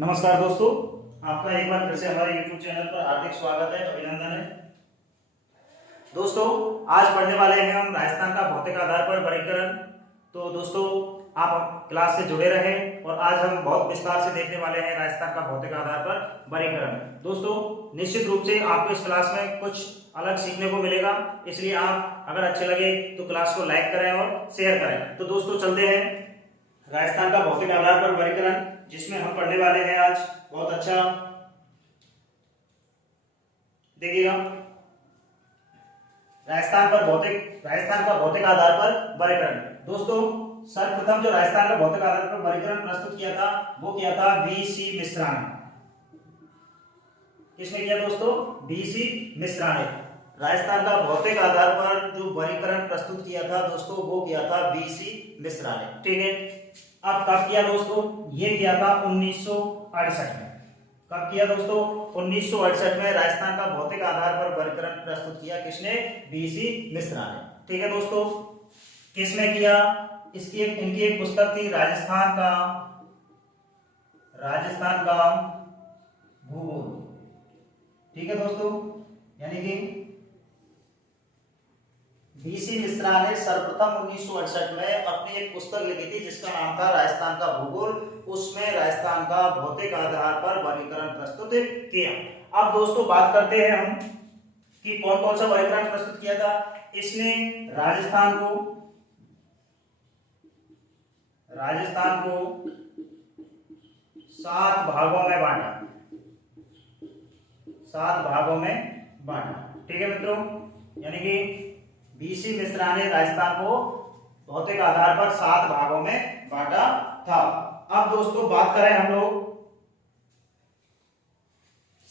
नमस्कार दोस्तों, आपका एक बार फिर से हमारे YouTube चैनल पर हार्दिक स्वागत है, अभिनंदन है। दोस्तों, आज पढ़ने वाले हैं हम राजस्थान का भौतिक आधार पर वर्गीकरण। तो दोस्तों, आप क्लास से जुड़े रहें और आज हम बहुत विस्तार से देखने वाले हैं राजस्थान का भौतिक आधार पर वर्गीकरण। दोस्तों, निश्चित रूप से आपको इस क्लास में कुछ अलग सीखने को मिलेगा, इसलिए आप अगर अच्छे लगे तो क्लास को लाइक करें और शेयर करें। तो दोस्तों, चलते हैं राजस्थान का भौतिक आधार पर वर्गीकरण, जिसमें हम पढ़ने वाले हैं आज। बहुत अच्छा देखिएगा, राजस्थान का भौतिक आधार पर वर्गीकरण। दोस्तों, सर्वप्रथम जो राजस्थान का भौतिक आधार पर वर्गीकरण प्रस्तुत किया था वो किया था वीसी मिश्रा ने। किसने किया दोस्तों? वीसी मिश्रा ने। राजस्थान का भौतिक आधार पर जो वर्गीकरण प्रस्तुत किया था दोस्तों, वो किया था वीसी मिश्रा ने। ठीक है, अब कब किया दोस्तों? ये किया था 1968 में। कब किया दोस्तों? 1968 में राजस्थान का भौतिक आधार पर वर्गीकरण प्रस्तुत किया। किसने? वीसी मिश्रा ने। ठीक है दोस्तों, किसने किया? इनकी एक पुस्तक थी राजस्थान का भूगोल। ठीक है दोस्तों, यानी कि वीसी मिश्रा ने सर्वप्रथम 1968 में अपनी एक पुस्तक लिखी थी जिसका नाम था राजस्थान का भूगोल। उसमें राजस्थान का भौतिक आधार पर वर्गीकरण प्रस्तुत किया। अब दोस्तों, बात करते हैं हम कि कौन कौन सा वर्गीकरण प्रस्तुत किया था। इसने राजस्थान को 7 भागों में बांटा। ठीक है मित्रों, यानी कि बीसी मिश्रा ने राजस्थान को भौतिक आधार पर 7 भागों में बांटा था। अब दोस्तों, बात करें हम लोग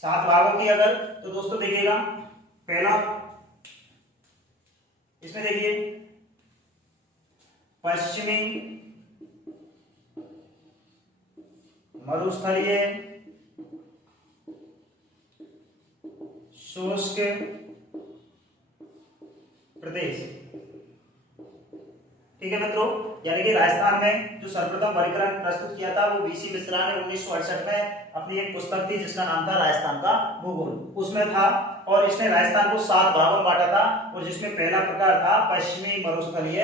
7 भागों की अगर, तो दोस्तों देखिएगा, पहला इसमें देखिए पश्चिमी, मरुस्थलीय, शुष्क प्रदेश। ठीक है मित्रों, यानी कि राजस्थान में जो सर्वप्रथम वर्गीकरण प्रस्तुत किया था वो वीसी मिश्रा ने 1968 में अपनी एक पुस्तक थी जिसका नाम था राजस्थान का भूगोल, उसमें था। और इसने राजस्थान को 7 भागों में बांटा था, और जिसमें पहला प्रकार था पश्चिमी मरुस्थलीय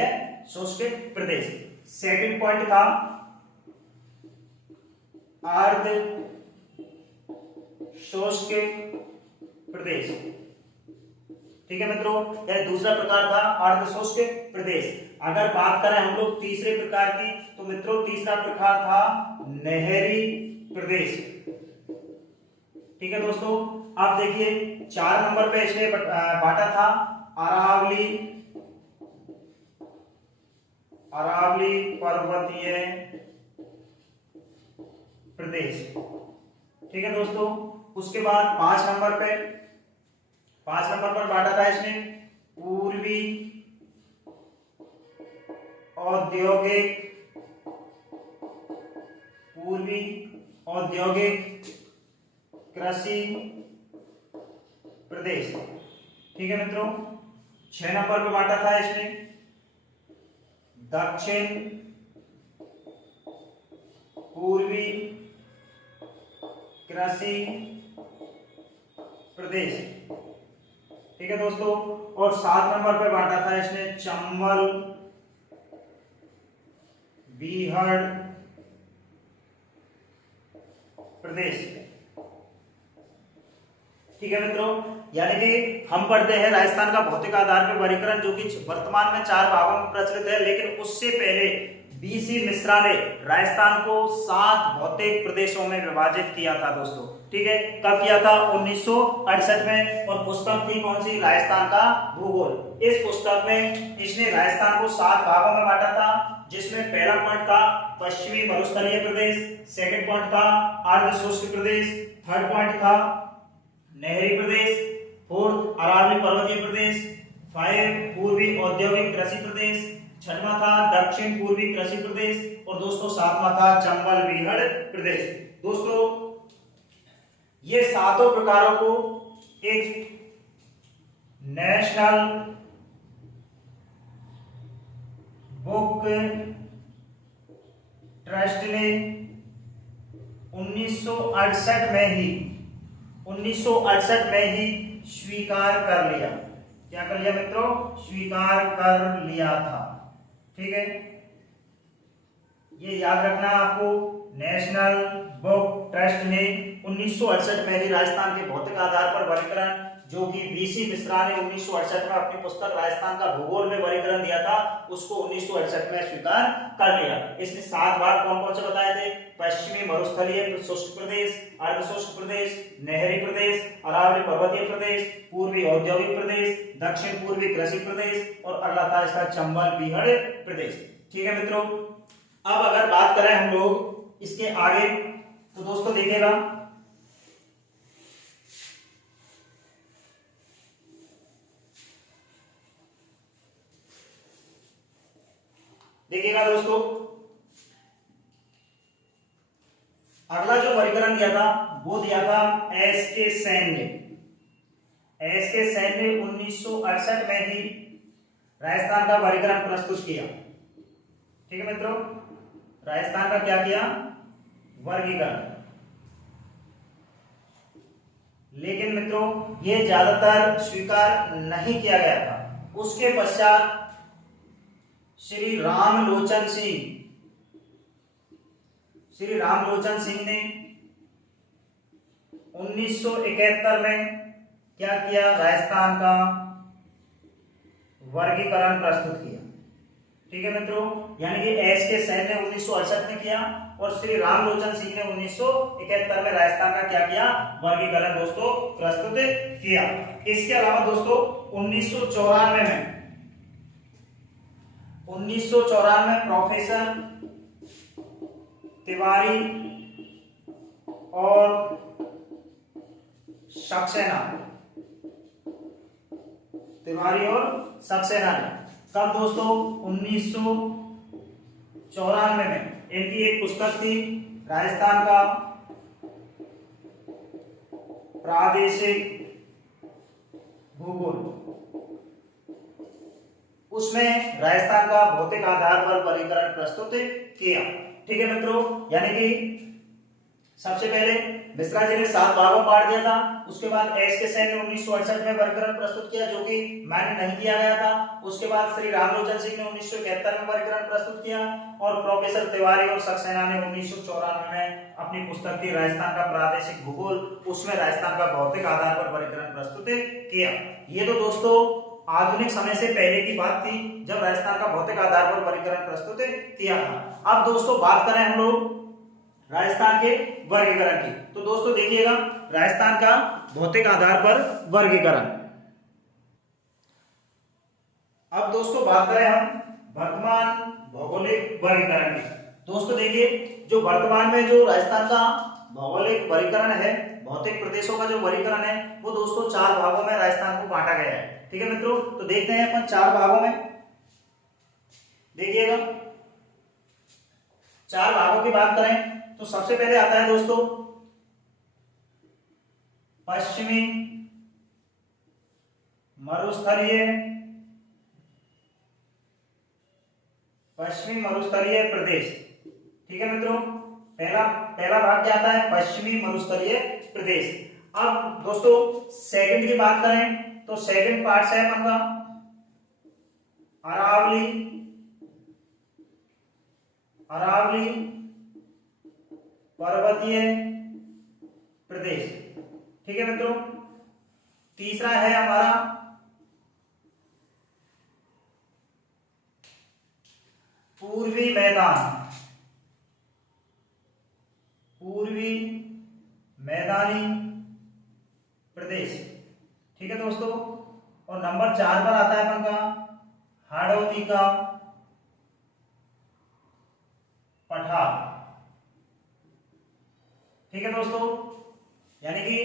शुष्क प्रदेश। सेकंड पॉइंट था अर्ध शुष्क प्रदेश। ठीक है मित्रों, यह दूसरा प्रकार था अर्ध शुष्क प्रदेश। अगर बात करें हम लोग तीसरे प्रकार की, तो मित्रों तीसरा प्रकार था नहरी प्रदेश। ठीक है दोस्तों, आप देखिए 4 नंबर पे इसने बांटा था अरावली पर्वतीय प्रदेश। ठीक है दोस्तों, उसके बाद 5 नंबर पर बांटा था इसने पूर्वी औद्योगिक कृषि प्रदेश। ठीक है मित्रों, 6 नंबर पर बांटा था इसने दक्षिण पूर्वी कृषि प्रदेश। ठीक है दोस्तों, और 7 नंबर पे बांटा था इसने चंबल बीहड़ प्रदेश। ठीक है मित्रों, यानी कि हम पढ़ते हैं राजस्थान का भौतिक आधार पर वर्गीकरण, जो कि वर्तमान में 4 भागों में प्रचलित है, लेकिन उससे पहले बीसी मिश्रा ने राजस्थान को 7 भौतिक प्रदेशों में विभाजित किया था दोस्तों। ठीक है, कब किया था? 1968 में। और पुस्तक थी कौन सी? राजस्थान का भूगोल। इस पुस्तक में इसने राजस्थान को 7 भागों में बांटा था, जिसमें पहला पॉइंट था पश्चिमी मरुस्थलीय प्रदेश, सेकंड पॉइंट था अर्ध शुष्क प्रदेश, थर्ड पॉइंट था नहरी प्रदेश, फोर्थ अरावली पर्वतीय प्रदेश, 5 पूर्वी औद्योगिक कृषि प्रदेश, 6वां था दक्षिण पूर्वी कृषि प्रदेश, और दोस्तों 7वां था चंबल बीहड़ प्रदेश। दोस्तों, ये सातों प्रकारों को एक नेशनल बुक ट्रस्ट ने 1968 में ही स्वीकार कर लिया। क्या कर लिया मित्रों? स्वीकार कर लिया था। ठीक है, ये याद रखना आपको। नेशनल बुक ट्रस्ट ने 1968 में ही राजस्थान के भौतिक आधार पर वर्गीकरण, जो कि बीसी मिश्रा ने 1968 में अपनी पुस्तक राजस्थान का भूगोल में वर्गीकरण दिया था, उसको 1968 में स्वीकार कर लिया। इसमें 7 भाग कौन कौन से बताए थे? पश्चिमी मरुस्थलीय शुष्क प्रदेश, अर्ध शुष्क प्रदेश, नहरी प्रदेश, अरावली पर्वतीय प्रदेश, पूर्वी औद्योगिक प्रदेश, दक्षिण पूर्वी कृषि प्रदेश और अगला था इसका चंबल बीहड़ प्रदेश। ठीक है मित्रों, अब अगर बात करें हम लोग इसके आगे, तो दोस्तों देखिएगा दोस्तों, अगला जो वर्गीकरण दिया था वो दिया था एस के सेन ने। एस के सेन ने 1968 में ही राजस्थान का वर्गीकरण प्रस्तुत किया। ठीक है मित्रों, राजस्थान का क्या किया? वर्गीकरण। लेकिन मित्रों ये ज्यादातर स्वीकार नहीं किया गया था। उसके पश्चात श्री रामलोचन सिंह ने 1971 में क्या किया? राजस्थान का वर्गीकरण प्रस्तुत किया। ठीक है मित्रों, यानी कि एस के सेन ने 1968 में किया और श्री रामलोचन सिंह ने 1971 में राजस्थान का क्या किया? वर्गीकरण दोस्तों प्रस्तुत किया। इसके अलावा दोस्तों 1994 में प्रोफेसर तिवारी और सक्सेना ने कब दोस्तों? 1994 में इनकी एक पुस्तक थी राजस्थान का प्रादेशिक भूगोल, उसमें राजस्थान का भौतिक आधार पर वर्गीकरण प्रस्तुत किया। ठीक है मित्रों, यानी कि सबसे पहले मिश्रा जी ने 7 भागों में बांट दिया था। उसके बाद एस के सेन ने 1968 में वर्गीकरण प्रस्तुत किया, जो कि मान्य नहीं किया गया था। उसके बाद श्री रामलोचन सिंह ने 1971 में वर्गीकरण प्रस्तुत किया और प्रोफेसर तिवारी और सक्सेना ने 1994 में अपनी पुस्तक थी राजस्थान का प्रादेशिक भूगोल, उसमें राजस्थान का भौतिक आधार पर वर्गीकरण प्रस्तुत किया। ये तो दोस्तों आधुनिक समय से पहले की बात थी, जब राजस्थान का भौतिक आधार पर वर्गीकरण प्रस्तुत किया था। अब दोस्तों बात करें हम लोग राजस्थान के वर्गीकरण की, तो दोस्तों देखिएगा राजस्थान का भौतिक आधार पर वर्गीकरण। अब दोस्तों बात करें हम वर्तमान भौगोलिक वर्गीकरण की। दोस्तों देखिए, जो वर्तमान में जो राजस्थान का भौगोलिक वर्गीकरण है, भौतिक प्रदेशों का जो वर्गीकरण है, वो दोस्तों 4 भागों में राजस्थान को बांटा गया है। ठीक है मित्रों, तो देखते हैं अपन 4 भागों में। देखिएगा 4 भागों की बात करें तो सबसे पहले आता है दोस्तों पश्चिमी मरुस्थलीय प्रदेश। ठीक है मित्रों, पहला भाग क्या आता है? पश्चिमी मरुस्थलीय प्रदेश। अब दोस्तों सेकंड की बात करें तो सेकंड पार्ट है अपन का अरावली पर्वतीय प्रदेश। ठीक है मित्रों, तीसरा है हमारा पूर्वी मैदानी प्रदेश। ठीक है दोस्तों, और नंबर 4 पर आता है अपन का हाड़ौती का पठार। ठीक है दोस्तों, यानी कि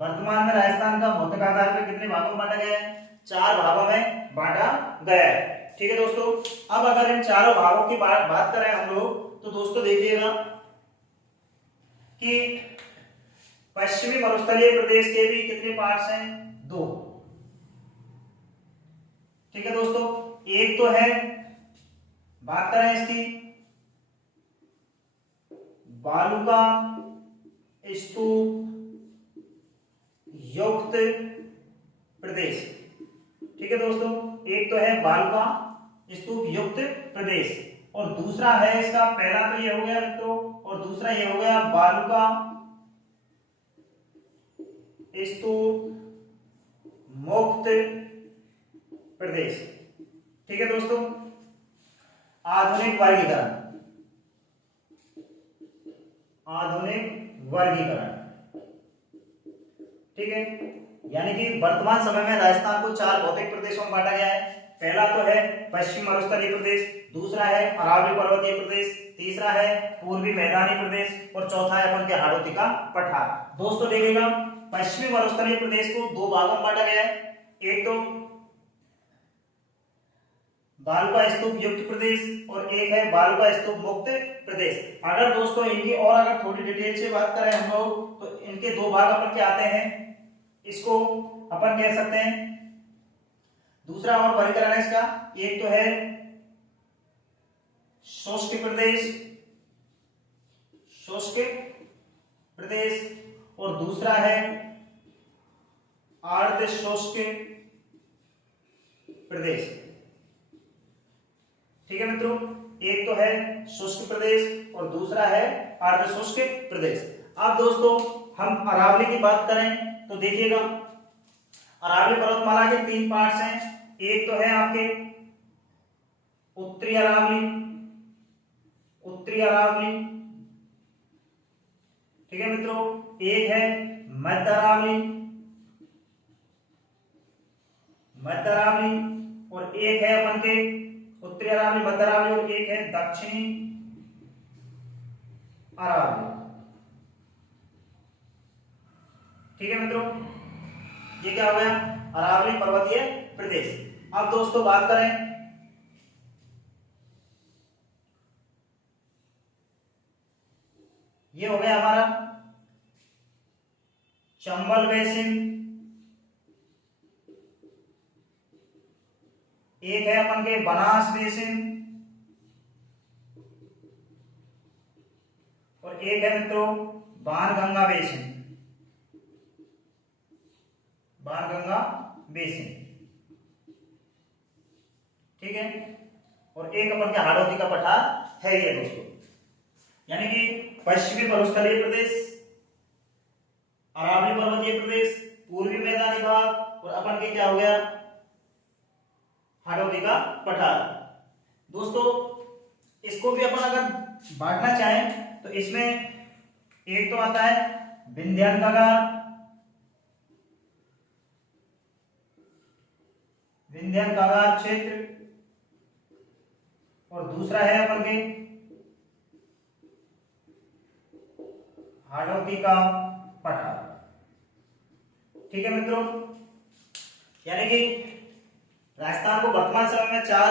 वर्तमान में राजस्थान का भौतिक आधार पर कितने भागों में बांटा गया है? 4 भागों में बांटा गया है। ठीक है दोस्तों, अब अगर इन चारों भागों की बात करें हम लोग, तो दोस्तों देखिएगा कि पश्चिमी मरुस्थलीय प्रदेश के भी कितने पार्ट्स हैं? 2। ठीक है दोस्तों, एक तो है, बात करें इसकी बालुका स्तूप युक्त प्रदेश। ठीक है दोस्तों, एक तो है बालुका स्तूप युक्त प्रदेश और दूसरा है इसका, पहला तो ये हो गया मित्रों और दूसरा ये हो गया बालुका स्तूप मुक्त प्रदेश। ठीक है दोस्तों, आधुनिक वर्गीकरण, आधुनिक वर्गीकरण। ठीक है, यानी कि वर्तमान समय में राजस्थान को 4 भौतिक प्रदेशों में बांटा गया है। पहला तो है पश्चिम मरुस्थलीय प्रदेश, दूसरा है अरावली पर्वतीय प्रदेश, तीसरा है पूर्वी मैदानी प्रदेश और चौथा है अपन के हाड़ौती का पठार। दोस्तों देखिएगा, पश्चिमी मरुस्थलीय प्रदेश को 2 भागों में बांटा गया है, एक तो बालुका स्तूप युक्त प्रदेश और एक है बालुका स्तूप मुक्त प्रदेश। अगर दोस्तों इनकी और अगर थोड़ी डिटेल से बात करें हम लोग तो इनके 2 भाग अपन के आते हैं। इसको अपन कह सकते हैं, दूसरा और वर्गीकरण है इसका, एक तो है शुष्क प्रदेश, शुष्क प्रदेश और दूसरा है अर्ध शुष्क प्रदेश। ठीक है मित्रों, एक तो है शुष्क प्रदेश और दूसरा है अर्ध शुष्क प्रदेश। अब दोस्तों हम अरावली की बात करें तो देखिएगा, अरावली पर्वतमाला के 3 पार्ट्स हैं। एक तो है आपके उत्तरी अरावली, उत्तरी अरावली। ठीक है मित्रों, एक है मध्य अरावली, मध्य अरावली और एक है अपन के उत्तरी अरावली, मध्य अरावली और एक है दक्षिणी अरावली। ठीक है मित्रों, ये क्या हो गया, अरावली पर्वतीय प्रदेश। अब दोस्तों बात करें ये हो गया हमारा चंबल बेसिन, एक है अपन के बनास बेसिन और एक है मित्रों बाणगंगा बेसिन, बाणगंगा बेसिन। ठीक है, और एक अपन के हाड़ौती का पठार है ये दोस्तों। यानी कि पश्चिमी मरुस्थलीय प्रदेश, अरावली पर्वतीय प्रदेश, पूर्वी मैदानी भाग और अपन के क्या हो गया हाड़ौती का पठार। दोस्तों इसको भी अपन अगर बांटना चाहें तो इसमें एक तो आता है विंध्यान कगार, विंध्यान कगार क्षेत्र और दूसरा है अपन के हाड़ौती का पठार। ठीक है मित्रों, यानी कि राजस्थान को वर्तमान समय में 4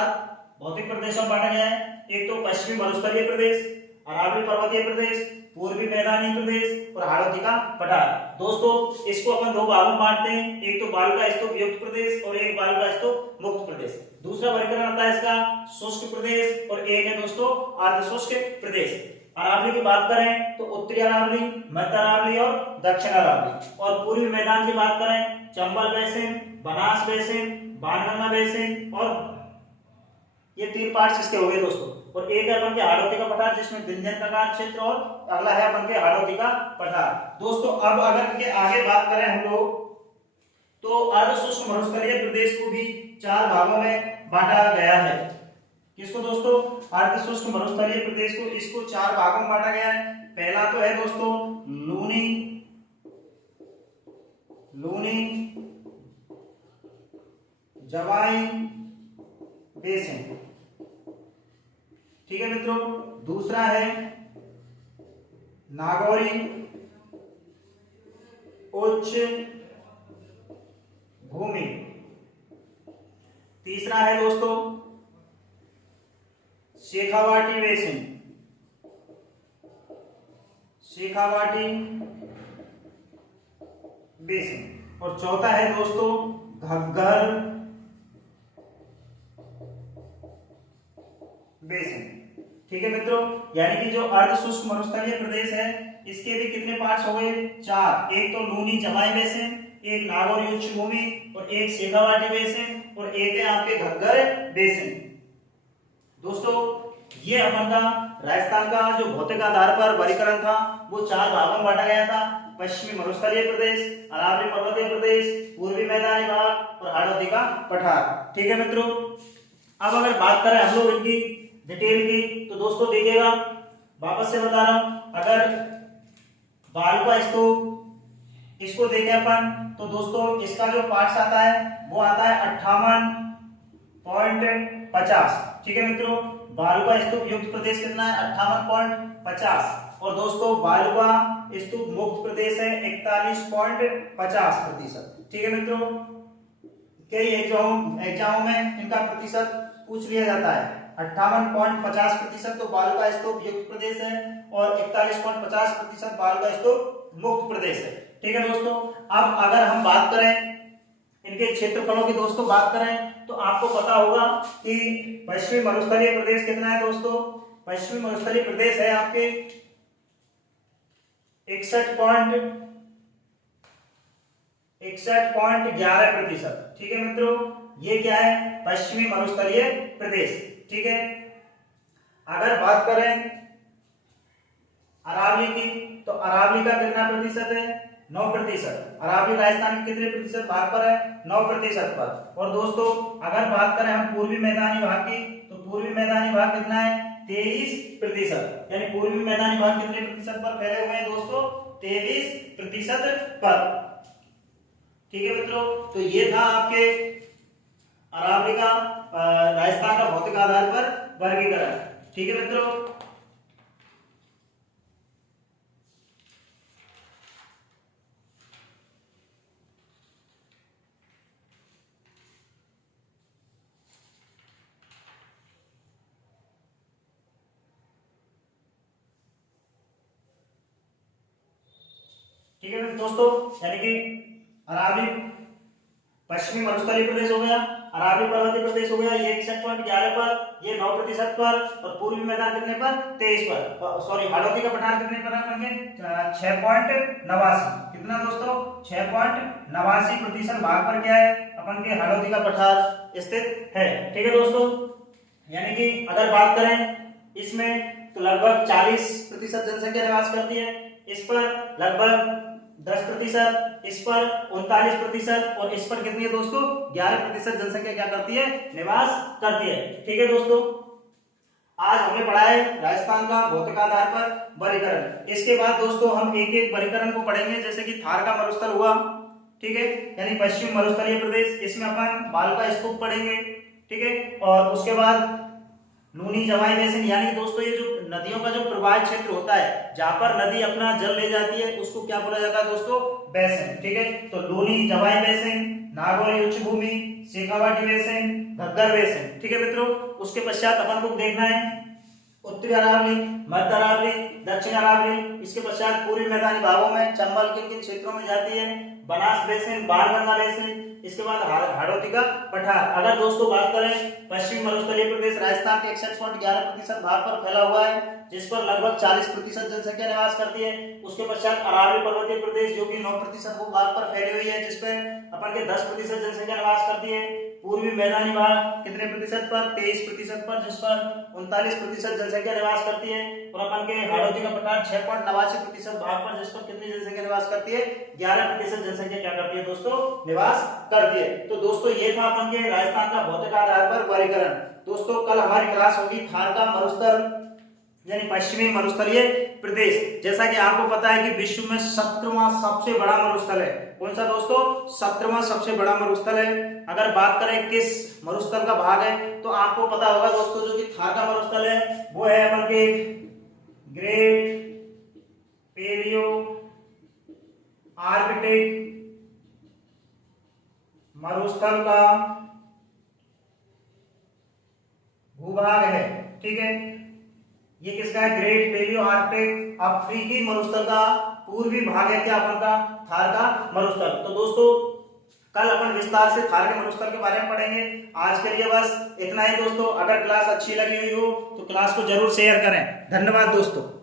भौतिक प्रदेशों में बांटा गया है। एक तो पश्चिमी मरुस्थलीय प्रदेश, अरावली पर्वतीय प्रदेश, पूर्वी मैदानी प्रदेश और हाड़ौती का पठार। दोस्तों इसको अपन 2 भागों में बांटते हैं, एक तो बालुका स्तूप युक्त प्रदेश और एक बालुका स्तूप मुक्त प्रदेश। दूसरा वर्गीकरण आता है इसका शुष्क प्रदेश और एक है दोस्तों अर्ध शुष्क प्रदेश। अरावली की बात करें तो उत्तरी अरावली, मध्य अरावली और दक्षिण अरावली। और पूर्वी मैदान की बात करें Chambal basin, Banas basin, Banganga basin और ये 3 पार्ट्स इसके हो गए दोस्तों। और एक है अपन के हाड़ौती का पठार जिसमें विंध्यन कगार क्षेत्र और अगला है अपन के हाड़ौती का पठार। दोस्तों अब अगर इनके आगे बात करें हम लोग तो अर्ध शुष्क मरुस्थलीय प्रदेश को भी 4 भागों में बांटा गया है। किसको दोस्तों, अर्ध शुष्क मरुस्थलीय प्रदेश को, इसको 4 भागों में बांटा गया है। पहला तो है दोस्तों लूनी, लूनी जवाई बेसिन। ठीक है मित्रों, दूसरा है नागौरी उच्च भूमि। तीसरा है दोस्तों शेखावाटी बेसिन, शेखावाटी बेसिन। और चौथा है दोस्तों घग्गर बेसिन। ठीक है मित्रों, यानी कि जो अर्ध शुष्क मरुस्थलीय प्रदेश है इसके भी कितने पार्ट्स हो गए? 4। एक तो लूनी जमाई बेसिन, एक नागौरी उच्च भूमि और एक शेखावाटी बेसिन और एक है आपके घग्गर बेसिन। दोस्तों ये अपन का राजस्थान का जो भौतिक आधार पर वर्गीकरण था वो 4 भागों में बांटा गया था। पश्चिमी मरुस्थलीय प्रदेश, अरावली पर्वतीय प्रदेश, पूर्वी मैदानी भाग और हाड़ौती का पठार। ठीक है मित्रों, अब अगर बात करें हम लोग इनकी डिटेल की तो दोस्तों देखिएगा, वापस से बता रहा हूं, अगर भालुका स्तूप इसको देखें अपन तो दोस्तों इसका जो पार्ट्स आता है वो आता है 58.50। ठीक है मित्रों, भालुका स्तूप युक्त प्रदेश कितना है? 58.50। और दोस्तों भालुका स्तूप मुक्त प्रदेश है 41.50%। ठीक है मित्रों, कई एग्जामों में इनका प्रतिशत पूछ लिया जाता है। 58.50% तो भालुका स्तूप युक्त प्रदेश है और 41.50% भालुका स्तूप मुक्त प्रदेश है। ठीक है दोस्तों, अब अगर हम बात करें इनके क्षेत्रफलों की, दोस्तों बात करें तो आपको पता होगा कि पश्चिमी मरुस्थलीय प्रदेश कितना है दोस्तों? पश्चिमी मरुस्थलीय प्रदेश है आपके 61.11%। ठीक है मित्रों, ये क्या है? पश्चिमी मरुस्थलीय प्रदेश। ठीक है, अगर बात करें अरावली की तो अरावली का कितना प्रतिशत है? 9%। अरावली राजस्थान के कितने प्रतिशत भाग पर है? 9% पर। और दोस्तों अगर बात करें हम पूर्वी मैदानी भाग की तो पूर्वी मैदानी भाग कितना है? 23%। यानी पूर्वी मैदानी भाग कितने प्रतिशत पर फैले हुए हैं दोस्तों? 23% पर। ठीक है मित्रों, तो ये था आपके अरावली का राजस्थान का भौतिक आधार पर वर्गीकरण। ठीक है मित्रों, ठीक है दोस्तों, यानी कि अरावली पश्चिमी मरुस्थलीय प्रदेश हो गया, अरावली पर्वतीय प्रदेश हो गया, ये 61.11 पर, ये 9% पर, और पूर्वी मैदान कितने पर? 23 पर। सॉरी, हाड़ौती का पठार कितने पर है? 6.89। कितना दोस्तों? 6.89% भाग पर क्या है अपन के हाड़ौती का पठार स्थित है। ठीक है दोस्तों, यानी कि अगर बात करें इसमें तो लगभग 40% जनसंख्या निवास करती है, इस पर लगभग 10%, इस पर 39% और इस पर कितनी है दोस्तों? 11% जनसंख्या क्या करती है? निवास करती है। ठीक है दोस्तों, आज हमने पढ़ा है राजस्थान का भौतिक आधार पर वर्गीकरण। इसके बाद दोस्तों हम एक एक वर्गीकरण को पढ़ेंगे, जैसे कि थार का मरुस्थल हुआ, ठीक है, यानी पश्चिम मरुस्थलीय प्रदेश, इसमें अपन भालका स्तूप पढ़ेंगे। ठीक है, और उसके बाद लूनी जमाई बेसिन, यानी दोस्तों ये जो नदियों का जो प्रवाह क्षेत्र होता है जहां पर नदी अपना जल ले जाती है उसको क्या बोला जाता है दोस्तों? बेसिन। ठीक है, तो लूनी जमाई बेसिन, नागौरी उच्च भूमि, शेखावाटी बेसिन, घग्गर बेसिन। ठीक है मित्रों, उसके पश्चात अपन को देखना है उत्तरी अरावली, मध्य अरावली, दक्षिण अरावली, इसके पश्चात पूर्वी मैदानी भागों में चंबल किन किन क्षेत्रों में जाती है? बनास बेसिन, बाणगंगा बेसिन, इसके बाद हाड़ौती का पठार। अगर दोस्तों बात करें पश्चिम मरुस्थलीय प्रदेश राजस्थान के 61.11% भाग पर फैला हुआ है, जिस पर लगभग 40% जनसंख्या निवास करती है। उसके पश्चात अरावली पर्वतीय प्रदेश जो कि 9% वो भाग पर फैली हुई है, जिसपे अपन के 10% जनसंख्या निवास करती है। पूर्वी मैदानी भाग कितने प्रतिशत पर? 23% पर, जिस पर 39% जनसंख्या निवास करती है। और अपन के हाड़ौती का पठार 6.89% भाग पर, जिस पर कितनी जनसंख्या निवास करती है? 11% जनसंख्या क्या करती है दोस्तों? निवास करती है। तो दोस्तों ये था अपन के राजस्थान का भौतिक आधार पर वर्गीकरण। दोस्तों कल हमारी क्लास होगी थार का मरुस्थल यानी पश्चिमी मरुस्थलीय प्रदेश। जैसा कि आपको पता है कि विश्व में 17वां सबसे बड़ा मरुस्थल है। कौन सा दोस्तों? 17वां सबसे बड़ा मरुस्थल है। अगर बात करें किस मरुस्थल का भाग है तो आपको पता होगा दोस्तों, जो कि थार का मरुस्थल है वो है अपन के ग्रेट पेलियो आर्कटिक मरुस्थल का भूभाग है। ठीक है, ये किसका है? ग्रेट पेलियो आर्कटिक अफ्रीकी मरुस्थल का पूर्वी भाग है क्या अपन का? थार का मरुस्थल। तो दोस्तों कल अपन विस्तार से खारगे मरुस्थल के बारे में पढ़ेंगे। आज के लिए बस इतना ही दोस्तों। अगर क्लास अच्छी लगी हुई हो तो क्लास को जरूर शेयर करें। धन्यवाद दोस्तों।